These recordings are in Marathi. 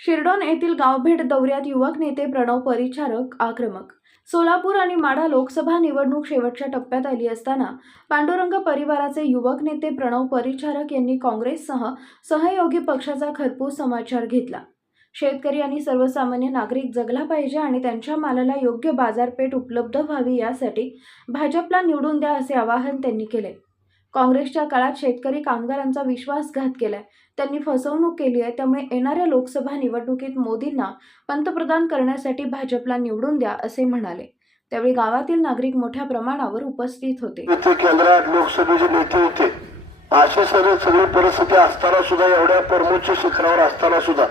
शिरडोन येथील गावभेट दौऱ्यात युवक नेते प्रणव परिचारक आक्रमक. सोलापूर आणि माढा लोकसभा निवडणूक शेवटच्या टप्प्यात आली असताना पांडुरंग परिवाराचे युवक नेते प्रणव परिचारक यांनी काँग्रेससह सहयोगी पक्षाचा खरपूस समाचार घेतला. शेतकरी आणि सर्वसामान्य नागरिक जगला पाहिजे आणि त्यांच्या मालाला योग्य बाजारपेठ उपलब्ध व्हावी यासाठी भाजपला निवडून द्या असे आवाहन त्यांनी केले. काँग्रेसच्या काळात शेतकरी कामगारांचा विश्वासघात केलाय. त्यांनी फसवणूक केली आहे त्यामुळे येणाऱ्या लोकसभा निवडणुकीत मोदींना पंतप्रधान करण्यासाठी भाजपला निवडून द्या असे म्हणाले. त्यावेळी गावातील नागरिक मोठ्या प्रमाणावर उपस्थित होते. केंद्रात लोकसभेचे नेते होते. अशी सगळी सगळी परिस्थिती असताना सुद्धा एवढ्या परमोच्च शिखरावर असताना सुद्धा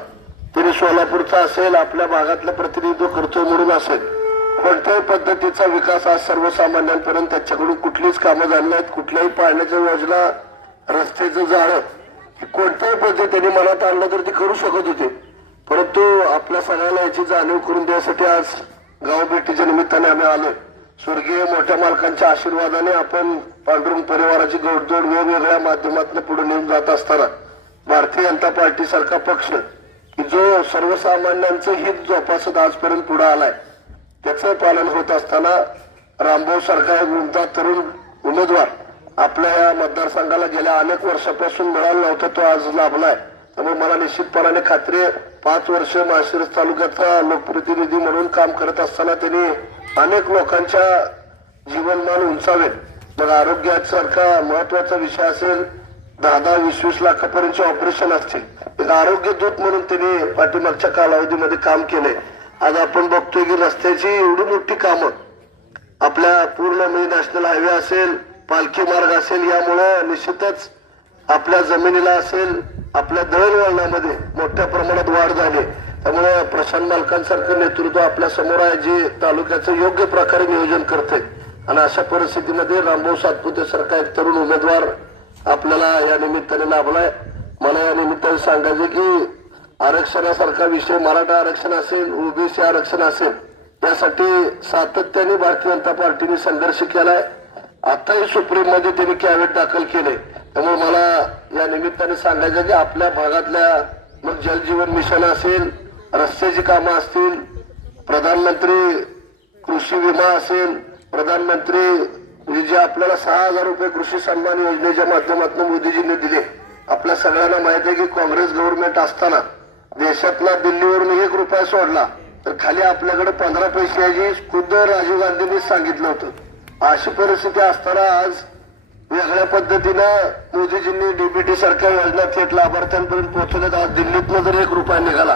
तरी सोलापूरचा असेल आपल्या भागातलं प्रतिनिधित्व करतोय म्हणून असेल. कोणत्याही पद्धतीचा विकास आज सर्वसामान्यांपर्यंत त्याच्याकडून कुठलीच कामं झाली नाहीत. कुठल्याही पाण्याच्या योजना रस्त्याचं जाळं कोणत्याही पद्धतीने मनात आणलं तर ते करू शकत होते. परंतु आपल्या सगळ्याला याची जाणीव करून देण्यासाठी आज गाव भेटीच्या निमित्ताने आम्ही आलो स्वर्गीय मोठ्या मालकांच्या आशीर्वादाने आपण पांडुरंग परिवाराची गोडदोड वेगवेगळ्या माध्यमातून पुढे नेऊन जात असताना भारतीय जनता पार्टी सारखा पक्ष की जो सर्वसामान्यांचं हित जोपासत आजपर्यंत पुढे आलाय. त्याचं पालन होत असताना रामभाऊ सारखा एक तरुण उमेदवार आपल्या या मतदारसंघाला गेल्या अनेक वर्षापासून मिळाला नव्हता तो आज लाभलाय. त्यामुळे मला निश्चितपणाने खात्री पाच वर्ष माळशिरस तालुक्याचा लोकप्रतिनिधी म्हणून काम करत असताना त्यांनी अनेक लोकांच्या जीवनमान उंचावे मग आरोग्यासारखा महत्त्वाचा विषय असेल दहा दहा वीस वीस लाखापर्यंतचे ऑपरेशन असतील. एक आरोग्य दूत म्हणून त्यांनी पाठीमागच्या कालावधीमध्ये काम केलंय. आज आपण बघतोय की रस्त्याची एवढी मोठी कामं. आपल्या पूर्ण म्हणजे नॅशनल हायवे असेल पालखी मार्ग असेल यामुळं निश्चितच आपल्या जमिनीला असेल आपल्या दळणवळणामध्ये मोठ्या प्रमाणात वाढ झाली. त्यामुळे प्रशांत मालकांसारखं नेतृत्व आपल्यासमोर आहे जे तालुक्याचं योग्य प्रकारे नियोजन करते आणि अशा परिस्थितीमध्ये रामभाऊ सातपुते सारखा एक तरुण उमेदवार आपल्याला या निमित्ताने लाभलाय. मला या निमित्ताने सांगायचं की आरक्षणासारखा विषय मराठा आरक्षण असेल ओबीसी आरक्षण असेल त्यासाठी सातत्याने भारतीय जनता पार्टीने संघर्ष केलाय. आताही सुप्रीममध्ये त्यांनी कॅव्हेट दाखल केले त्यामुळे मला या निमित्ताने सांगायचं की आपल्या भागातल्या मग जलजीवन मिशन असेल रस्त्याची कामं असतील प्रधानमंत्री कृषी विमा असेल प्रधानमंत्री म्हणजे जे आपल्याला सहा हजार रुपये कृषी सन्मान योजनेच्या माध्यमातून मोदीजींनी दिले. आपल्या सगळ्यांना माहिती आहे की काँग्रेस गव्हर्नमेंट असताना देशातला दिल्लीवरून एक रुपया सोडला तर खाली आपल्याकडे पंधरा पैशाची खुद्द राजीव गांधींनी सांगितलं होतं. अशी परिस्थिती असताना आज वेगळ्या पद्धतीनं मोदीजींनी डीबीटी सारख्या योजना थेट लाभार्थ्यांपर्यंत पोहोचवल्यात आज दिल्लीतनं जर एक रुपया निघाला